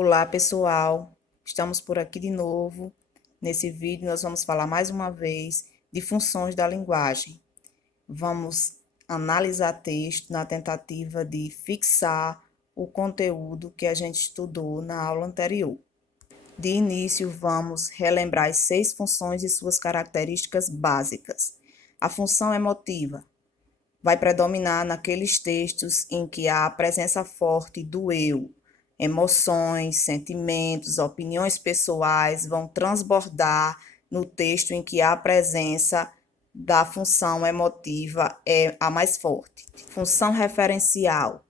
Olá, pessoal. Estamos por aqui de novo. Nesse vídeo, nós vamos falar mais uma vez de funções da linguagem. Vamos analisar texto na tentativa de fixar o conteúdo que a gente estudou na aula anterior. De início, vamos relembrar as 6 funções e suas características básicas. A função emotiva vai predominar naqueles textos em que há a presença forte do eu. Emoções, sentimentos, opiniões pessoais vão transbordar no texto em que a presença da função emotiva é a mais forte. Função referencial,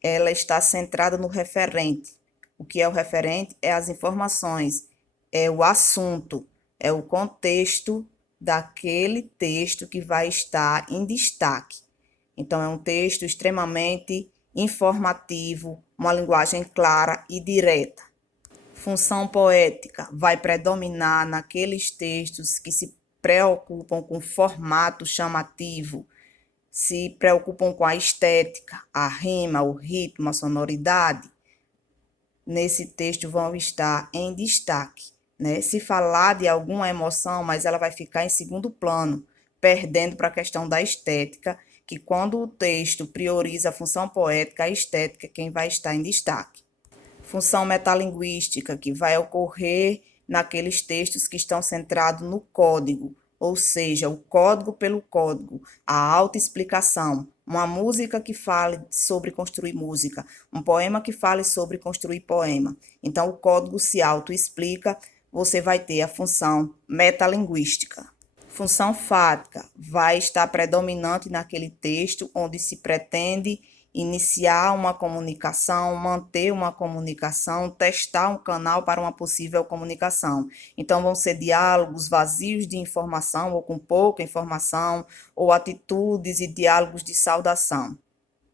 ela está centrada no referente. O que é o referente? É as informações, é o assunto, é o contexto daquele texto que vai estar em destaque. Então, é um texto extremamente informativo, uma linguagem clara e direta. Função poética vai predominar naqueles textos que se preocupam com formato chamativo, se preocupam com a estética, a rima, o ritmo, a sonoridade. Nesse texto vão estar em destaque, né? Se falar de alguma emoção, mas ela vai ficar em segundo plano, perdendo para a questão da estética, que quando o texto prioriza a função poética, a estética é quem vai estar em destaque. Função metalinguística, que vai ocorrer naqueles textos que estão centrados no código, ou seja, o código pelo código, a autoexplicação. Uma música que fale sobre construir música, um poema que fale sobre construir poema. Então, o código se autoexplica, você vai ter a função metalinguística. Função fática vai estar predominante naquele texto onde se pretende iniciar uma comunicação, manter uma comunicação, testar um canal para uma possível comunicação. Então, vão ser diálogos vazios de informação ou com pouca informação, ou atitudes e diálogos de saudação.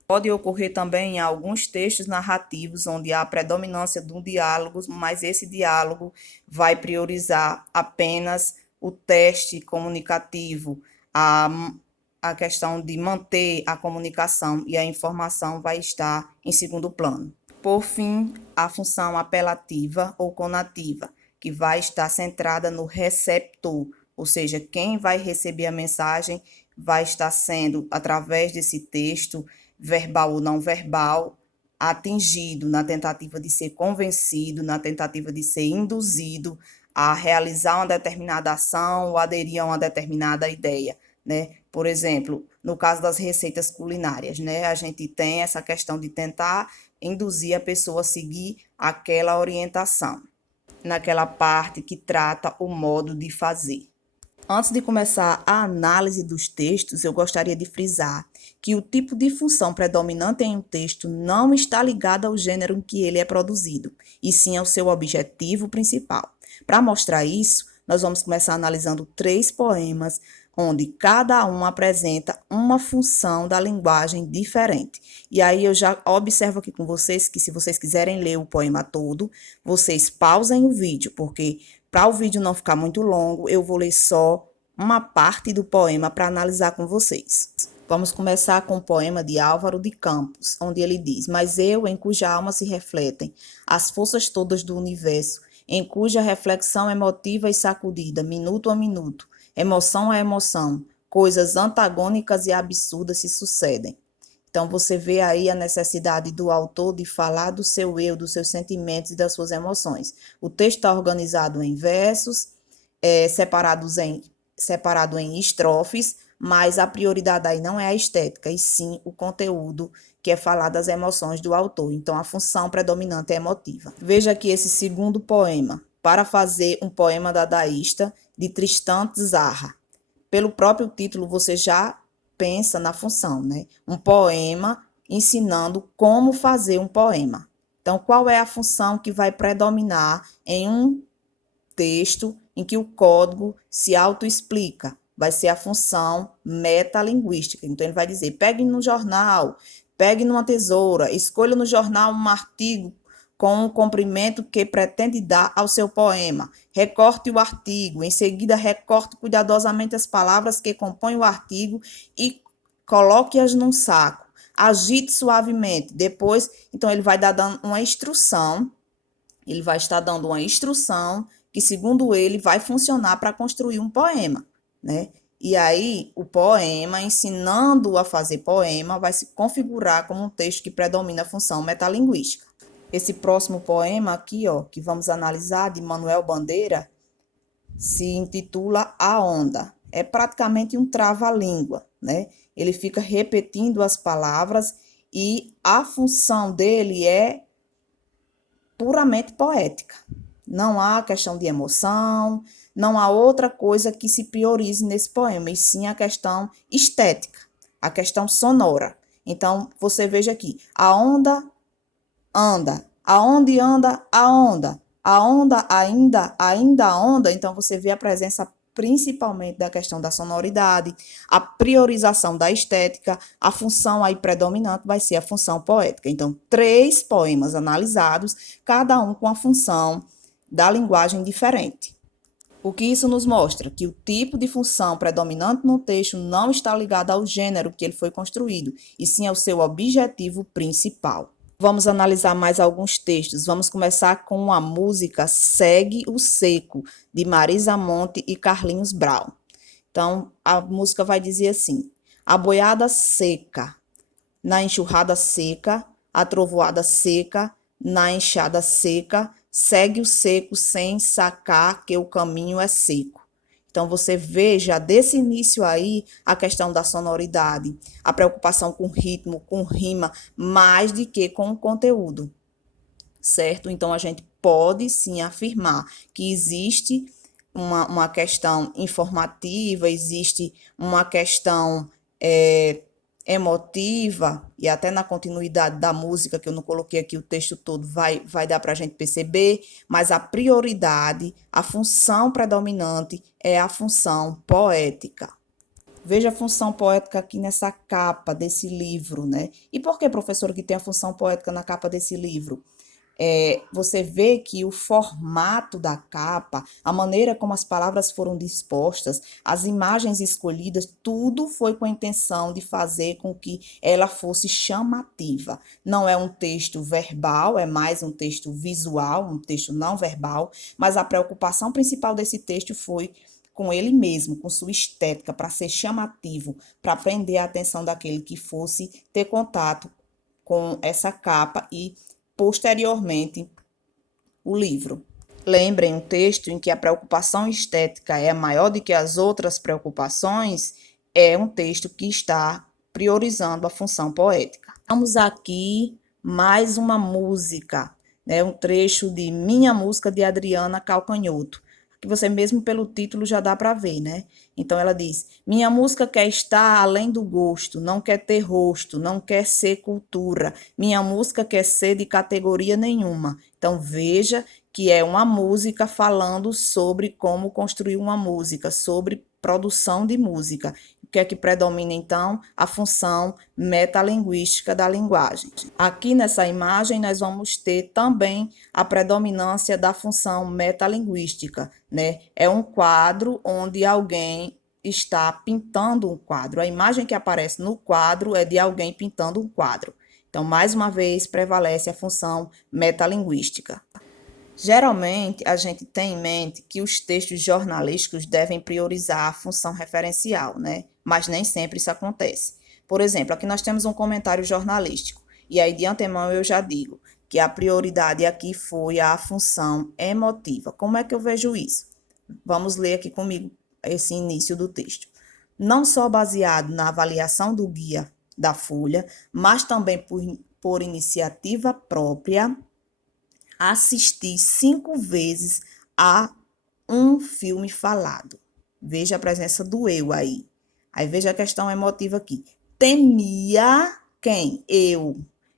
Pode ocorrer também em alguns textos narrativos onde há a predominância de um diálogo, mas esse diálogo vai priorizar apenas o teste comunicativo, a questão de manter a comunicação e a informação vai estar em segundo plano. Por fim, a função apelativa ou conativa, que vai estar centrada no receptor, ou seja, quem vai receber a mensagem vai estar sendo, através desse texto, verbal ou não verbal, atingido na tentativa de ser convencido, na tentativa de ser induzido a realizar uma determinada ação ou aderir a uma determinada ideia, né? Por exemplo, no caso das receitas culinárias, né? A gente tem essa questão de tentar induzir a pessoa a seguir aquela orientação, naquela parte que trata o modo de fazer. Antes de começar a análise dos textos, eu gostaria de frisar que o tipo de função predominante em um texto não está ligado ao gênero em que ele é produzido, e sim ao seu objetivo principal. Para mostrar isso, nós vamos começar analisando 3 poemas, onde cada um apresenta uma função da linguagem diferente. E aí eu já observo aqui com vocês que se vocês quiserem ler o poema todo, vocês pausem o vídeo, porque para o vídeo não ficar muito longo, eu vou ler só uma parte do poema para analisar com vocês. Vamos começar com o poema de Álvaro de Campos, onde ele diz: Mas eu, em cuja alma se refletem as forças todas do universo, em cuja reflexão emotiva e sacudida, minuto a minuto, emoção a emoção, coisas antagônicas e absurdas se sucedem. Então, você vê aí a necessidade do autor de falar do seu eu, dos seus sentimentos e das suas emoções. O texto está organizado em versos, separado em estrofes, mas a prioridade aí não é a estética, e sim o conteúdo, que é falar das emoções do autor. Então, a função predominante é emotiva. Veja aqui esse segundo poema, para fazer um poema dadaísta de Tristan Tzarra. Pelo próprio título, você já pensa na função, né? Um poema ensinando como fazer um poema. Então, qual é a função que vai predominar em um texto em que o código se autoexplica? Vai ser a função metalinguística. Então, ele vai dizer: pegue no jornal, pegue numa tesoura, escolha no jornal um artigo com um comprimento que pretende dar ao seu poema. Recorte o artigo, em seguida recorte cuidadosamente as palavras que compõem o artigo e coloque-as num saco. Agite suavemente. Depois, então, ele vai dar dando uma instrução Ele vai estar dando uma instrução que, segundo ele, vai funcionar para construir um poema, né? E aí, o poema, ensinando a fazer poema, vai se configurar como um texto que predomina a função metalinguística. Esse próximo poema aqui, ó, que vamos analisar, de Manuel Bandeira, se intitula A Onda. É praticamente um trava-língua, né? Ele fica repetindo as palavras e a função dele é puramente poética. Não há questão de emoção, não há outra coisa que se priorize nesse poema, e sim a questão estética, a questão sonora. Então, você veja aqui, a onda anda, aonde anda a onda, ainda a onda. Então, você vê a presença principalmente da questão da sonoridade, a priorização da estética, a função aí predominante vai ser a função poética. Então, 3 poemas analisados, cada um com a função da linguagem diferente. O que isso nos mostra? Que o tipo de função predominante no texto não está ligado ao gênero que ele foi construído, e sim ao seu objetivo principal. Vamos analisar mais alguns textos. Vamos começar com a música Segue o Seco, de Marisa Monte e Carlinhos Brau. Então, a música vai dizer assim: a boiada seca, na enxurrada seca, a trovoada seca, na enxada seca, segue o seco sem sacar que o caminho é seco. Então, você veja desse início aí a questão da sonoridade, a preocupação com ritmo, com rima, mais do que com o conteúdo, certo? Então, a gente pode sim afirmar que existe uma questão informativa, existe uma questão emotiva, e até na continuidade da música, que eu não coloquei aqui o texto todo, vai dar para a gente perceber, mas a prioridade, a função predominante é a função poética. Veja a função poética aqui nessa capa desse livro, né? E por que, professor, que tem a função poética na capa desse livro? Você vê que o formato da capa, a maneira como as palavras foram dispostas, as imagens escolhidas, tudo foi com a intenção de fazer com que ela fosse chamativa. Não é um texto verbal, é mais um texto visual, um texto não verbal, mas a preocupação principal desse texto foi com ele mesmo, com sua estética, para ser chamativo, para prender a atenção daquele que fosse ter contato com essa capa e posteriormente o livro. Lembrem um texto em que a preocupação estética é maior do que as outras preocupações, é um texto que está priorizando a função poética. Vamos aqui mais uma música, né? Um trecho de Minha Música, de Adriana Calcanhoto, que você mesmo pelo título já dá para ver, né? Então ela diz: minha música quer estar além do gosto, não quer ter rosto, não quer ser cultura. Minha música quer ser de categoria nenhuma. Então veja que é uma música falando sobre como construir uma música, sobre produção de música. O que é que predomina, então? A função metalinguística da linguagem. Aqui nessa imagem, nós vamos ter também a predominância da função metalinguística, né? É um quadro onde alguém está pintando um quadro. A imagem que aparece no quadro é de alguém pintando um quadro. Então, mais uma vez, prevalece a função metalinguística. Geralmente, a gente tem em mente que os textos jornalísticos devem priorizar a função referencial, né? Mas nem sempre isso acontece. Por exemplo, aqui nós temos um comentário jornalístico, e aí de antemão eu já digo que a prioridade aqui foi a função emotiva. Como é que eu vejo isso? Vamos ler aqui comigo esse início do texto. Não só baseado na avaliação do guia da Folha, mas também por iniciativa própria, assisti 5 vezes a um filme falado. Veja a presença do eu aí. Aí veja a questão emotiva aqui. Temia quem? Eu.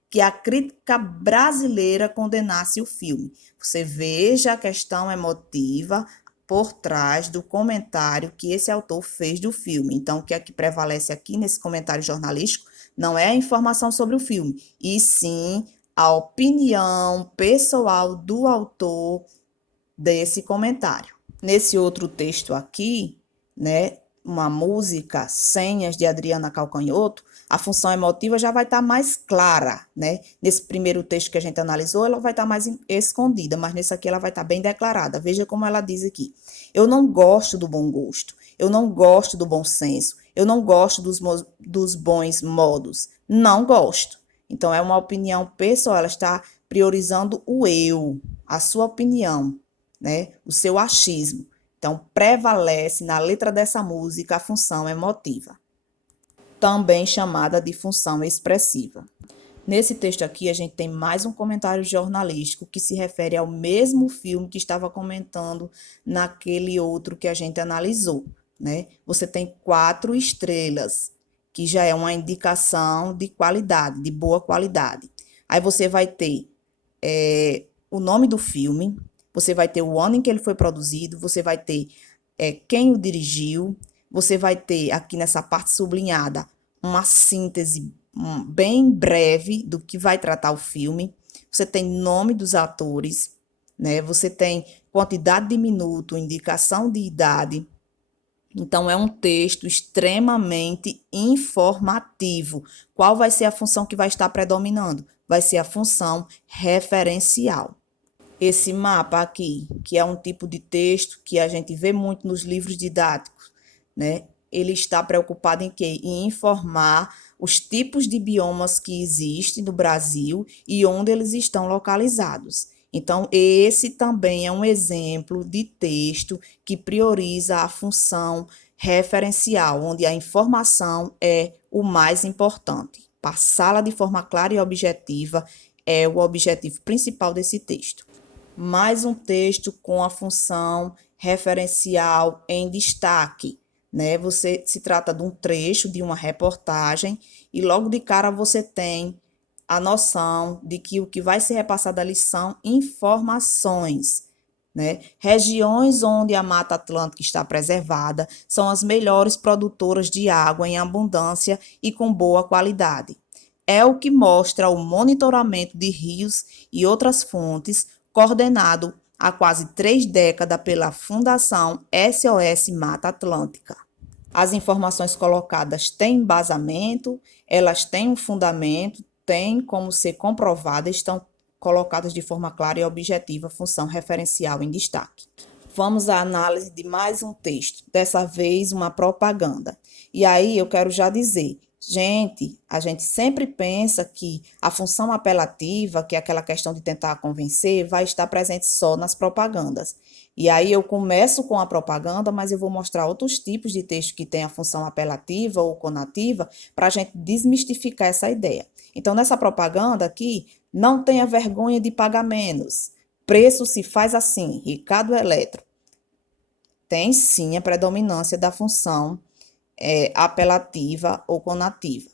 Que a crítica brasileira condenasse o filme. Você veja a questão emotiva por trás do comentário que esse autor fez do filme. Então, o que é que prevalece aqui nesse comentário jornalístico não é a informação sobre o filme, e sim a opinião pessoal do autor desse comentário. Nesse outro texto aqui, né, uma música, Senhas, de Adriana Calcanhoto, A função emotiva já vai estar mais clara, né? Nesse primeiro texto que a gente analisou, ela vai estar mais escondida, mas nesse aqui ela vai estar bem declarada. Veja como ela diz aqui. Eu não gosto do bom gosto, eu não gosto do bom senso, eu não gosto dos bons modos. Não gosto. Então, é uma opinião pessoal, ela está priorizando o eu, a sua opinião, né? O seu achismo. Então, prevalece na letra dessa música a função emotiva, também chamada de função expressiva. Nesse texto aqui, a gente tem mais um comentário jornalístico que se refere ao mesmo filme que estava comentando naquele outro que a gente analisou, né? Você tem 4 estrelas, que já é uma indicação de qualidade, de boa qualidade. Aí você vai ter o nome do filme, você vai ter o ano em que ele foi produzido, você vai ter quem o dirigiu, você vai ter aqui nessa parte sublinhada uma síntese bem breve do que vai tratar o filme. Você tem nome dos atores, né? Você tem quantidade de minuto, indicação de idade. Então, é um texto extremamente informativo. Qual vai ser a função que vai estar predominando? Vai ser a função referencial. Esse mapa aqui, que é um tipo de texto que a gente vê muito nos livros didáticos, né? Ele está preocupado em quê? Em informar os tipos de biomas que existem no Brasil e onde eles estão localizados. Então, esse também é um exemplo de texto que prioriza a função referencial, onde a informação é o mais importante. Passá-la de forma clara e objetiva é o objetivo principal desse texto. Mais um texto com a função referencial em destaque, né? Você se trata de um trecho de uma reportagem e logo de cara você tem a noção de que o que vai ser repassado ali são informações, né? Regiões onde a Mata Atlântica está preservada são as melhores produtoras de água em abundância e com boa qualidade. É o que mostra o monitoramento de rios e outras fontes, coordenado há quase 3 décadas pela Fundação SOS Mata Atlântica. As informações colocadas têm embasamento, elas têm um fundamento, têm como ser comprovadas, estão colocadas de forma clara e objetiva, função referencial em destaque. Vamos à análise de mais um texto, dessa vez uma propaganda. E aí eu quero já dizer, a gente sempre pensa que a função apelativa, que é aquela questão de tentar convencer, vai estar presente só nas propagandas. E aí eu começo com a propaganda, mas eu vou mostrar outros tipos de texto que tem a função apelativa ou conativa para a gente desmistificar essa ideia. Então, nessa propaganda aqui, não tenha vergonha de pagar menos. Preço se faz assim, Ricardo Eletro. Tem sim a predominância da função apelativa ou conativa,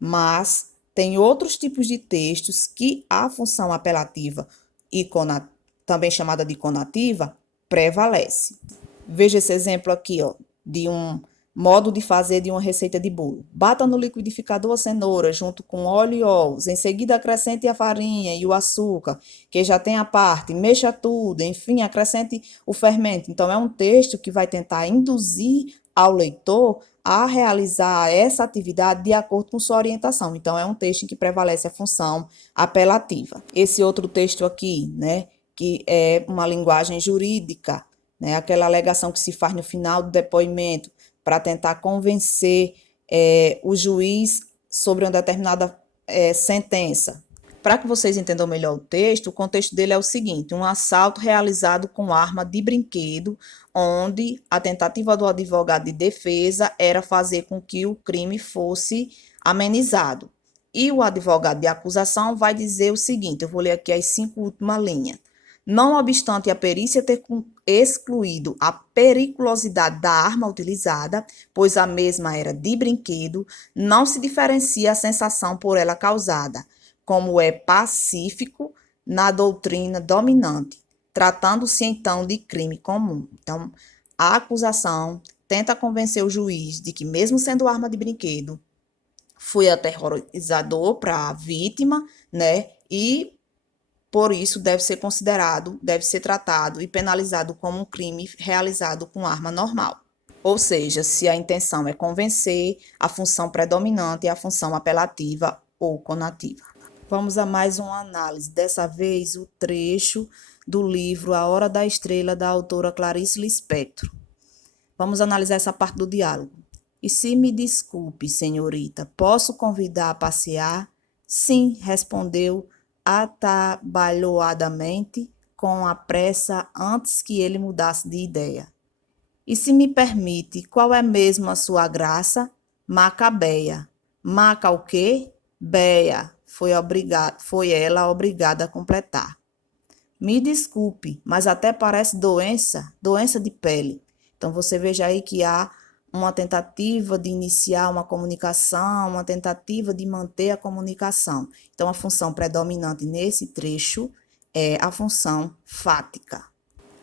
mas tem outros tipos de textos que a função apelativa e também chamada de conativa prevalece. Veja esse exemplo aqui, ó, de um modo de fazer de uma receita de bolo. Bata no liquidificador a cenoura junto com óleo e ovos. Em seguida, acrescente a farinha e o açúcar, que já tem a parte. Mexa tudo. Enfim, acrescente o fermento. Então, é um texto que vai tentar induzir ao leitor a realizar essa atividade de acordo com sua orientação. Então, é um texto em que prevalece a função apelativa. Esse outro texto aqui, né, que é uma linguagem jurídica, né, aquela alegação que se faz no final do depoimento, para tentar convencer o juiz sobre uma determinada sentença. Para que vocês entendam melhor o texto, o contexto dele é o seguinte: um assalto realizado com arma de brinquedo, onde a tentativa do advogado de defesa era fazer com que o crime fosse amenizado. E o advogado de acusação vai dizer o seguinte, eu vou ler aqui as 5 últimas linhas. Não obstante a perícia ter excluído a periculosidade da arma utilizada, pois a mesma era de brinquedo, não se diferencia a sensação por ela causada, como é pacífico na doutrina dominante, tratando-se então de crime comum. Então, a acusação tenta convencer o juiz de que, mesmo sendo arma de brinquedo, foi aterrorizador para a vítima, né? E por isso deve ser considerado, deve ser tratado e penalizado como um crime realizado com arma normal. Ou seja, se a intenção é convencer, a função predominante é a função apelativa ou conativa. Vamos a mais uma análise, dessa vez o trecho do livro A Hora da Estrela, da autora Clarice Lispector. Vamos analisar essa parte do diálogo. E se me desculpe, senhorita, posso convidar a passear? Sim, respondeu atabalhoadamente, com a pressa antes que ele mudasse de ideia. E se me permite, qual é mesmo a sua graça? Macabeia. Maca o quê? Beia. Foi ela obrigada a completar. Me desculpe, mas até parece doença de pele. Então, você veja aí que há uma tentativa de iniciar uma comunicação, uma tentativa de manter a comunicação. Então, a função predominante nesse trecho é a função fática.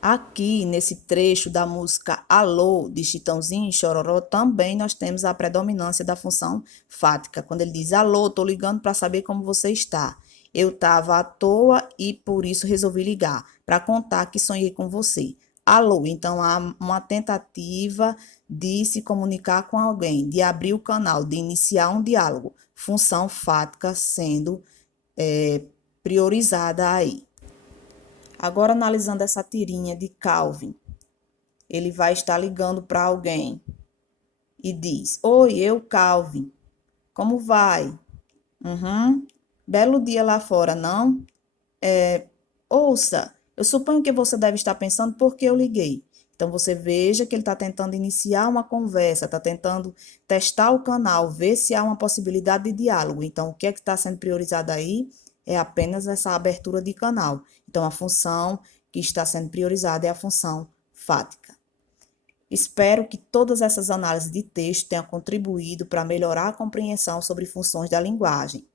Aqui, nesse trecho da música Alô, de Chitãozinho e Chororó, também nós temos a predominância da função fática. Quando ele diz, alô, tô ligando para saber como você está. Eu estava à toa e por isso resolvi ligar, para contar que sonhei com você. Alô, então há uma tentativa de se comunicar com alguém, de abrir o canal, de iniciar um diálogo. Função fática sendo priorizada aí. Agora, analisando essa tirinha de Calvin, ele vai estar ligando para alguém e diz: oi, eu, Calvin, como vai? Belo dia lá fora, não? Ouça, eu suponho que você deve estar pensando por que eu liguei. Então, você veja que ele está tentando iniciar uma conversa, está tentando testar o canal, ver se há uma possibilidade de diálogo. Então, o que é que está sendo priorizado aí? É apenas essa abertura de canal. Então, a função que está sendo priorizada é a função fática. Espero que todas essas análises de texto tenham contribuído para melhorar a compreensão sobre funções da linguagem.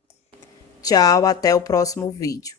Tchau, até o próximo vídeo.